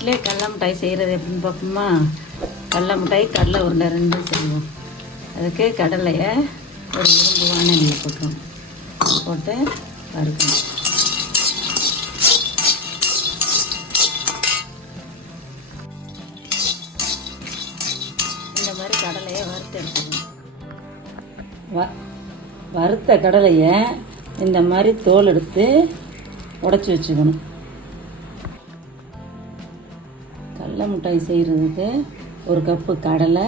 வீட்டிலே கடலை மிட்டாய் செய்கிறது எப்படின்னு பார்ப்போமா? கடலை மிட்டாய் கடலை உருண்டை ரெண்டும் செய்வோம். அதுக்கு கடலையை ஒரு இரும்பு வானலியில் போட்டுரும், போட்டு வறுக்கணும். இந்த மாதிரி கடலையை வறுத்து எடுத்துக்கணும். வறுத்த கடலையை இந்த மாதிரி தோல் எடுத்து உடச்சி வச்சுக்கணும். கடலை மிட்டாய் செய்கிறதுக்கு ஒரு கப்பு கடலை,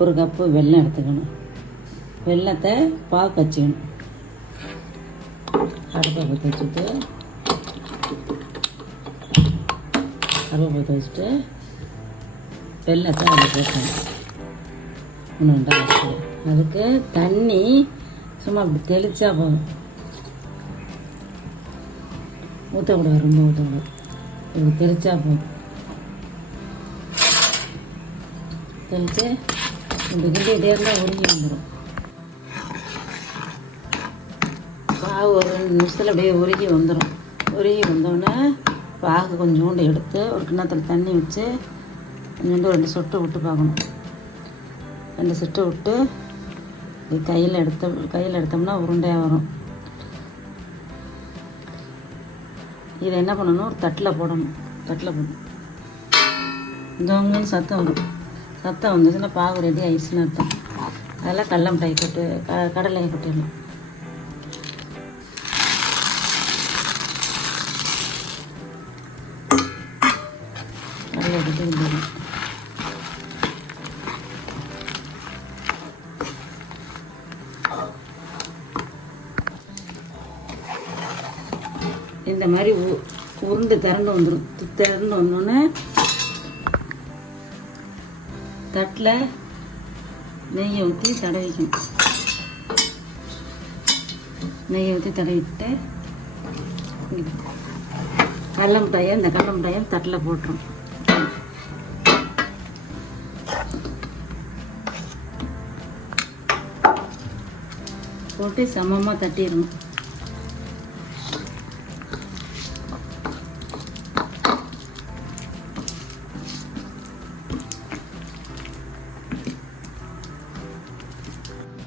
ஒரு கப்பு வெல்லம் எடுத்துக்கணும். வெல்லத்தை பாகு வச்சுக்கணும். அடுப்பை பற்ற வச்சுட்டு வெல்லத்தை அதில் போட்டணும். ஒன்று அதுக்கு தண்ணி சும்மா அப்படி தெளிச்சா போதும், ஊற்றக்கூடாது, ரொம்ப ஊற்றக்கூடாது. இப்படி தெளிச்சா போதும். தெளித்து இப்படி கிண்டிகிட்டே இருந்தால் உருகி வந்துடும். பாகு ஒரு 2 நிமிஷத்தில் அப்படியே உருகி வந்துடும். உருகி வந்தோடனே பாகு கொஞ்சோண்டு எடுத்து ஒரு கிண்ணத்தில் தண்ணி வச்சு கொஞ்சோண்டு 2 சொட்டு விட்டு பார்க்கணும். 2 சொட்டு விட்டு கையில் எடுத்தோம்னா உருண்டையாக வரும். இதை என்ன பண்ணணும், ஒரு தட்டில் போடணும். தட்டில் போடணும். இந்த சத்தம் வரும். சத்தம் வந்துச்சுன்னா பாகு ரெடி ஆயிடுச்சுன்னு அர்த்தம். அதெல்லாம் கடலை மிட்டாய் போட்டு கடலையை கொட்டிடணும். கடலை கொட்டி விடணும். இந்த மாதிரி உருண்டு திரண்டு வந்துடும். திரண்டு வந்தோடனே தட்டில் நெய்யை ஊற்றி தடவிக்கணும். நெய்யை ஊற்றி தடவிட்டு கடலை மிட்டாயை இந்த கடலை மிட்டாயை தட்டில் போட்டுரும். போட்டு சமமாக தட்டிடணும்.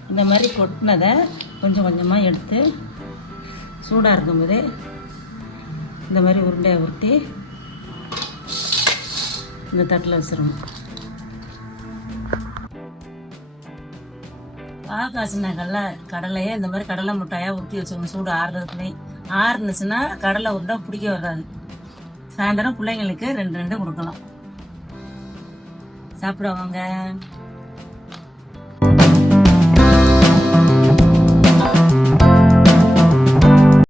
இந்த மாதிரி கொட்டினதை கொஞ்சம் கொஞ்சமாக எடுத்து சூடாக இருக்கும்போது இந்த மாதிரி உருண்டையை உருட்டி இந்த தட்டில் வச்சிடணும். காய்ச்சின கடலையை இந்த மாதிரி கடலை மிட்டாயாக உருட்டி வச்சுக்கணும். சூடு ஆறுறதுக்குள்ளே ஆறுனுச்சுன்னா கடலை உருண்டை பிடிக்க வராது. சாயந்தரம் பிள்ளைங்களுக்கு 2 கொடுக்கலாம். சாப்பிடுவாங்க.